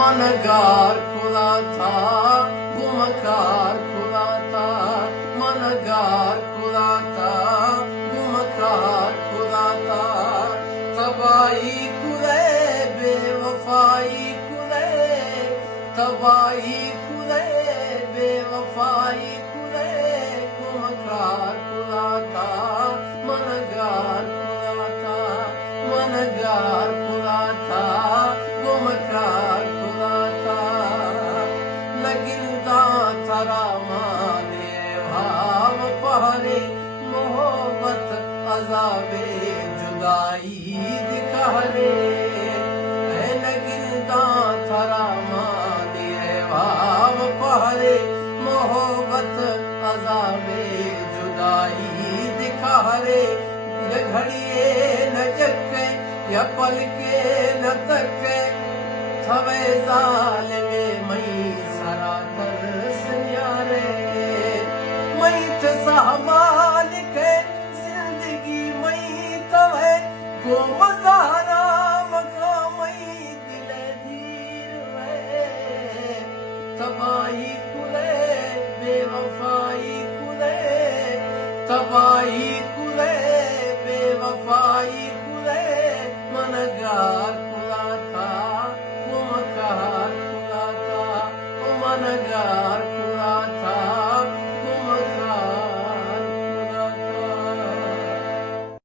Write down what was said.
मनगार खुला था, गुमकार खुला था, मनगार खुला था, गुमकार खुला था। तबाही खुले, बेवफाई खुले, तबाही खुले, बेवफाई खुले, गुमकार खुला था, मनगार खुला था, मनगार खुला था, गुमकार खुला था। लगिंदा थरा माने भाव पहरे, मोहब्बत अज़ाबे जुदाई दिखारे। लगिंदा थरा माने भाव पहरे, मोहब्बत अज़ाबे जुदाई दिखारे। ये घड़िए न जके या पलके न तके, थवे ज़ालिमे मई सरा तरस न्यारे। मई थे साहबान के जिंदगी मई तवे, को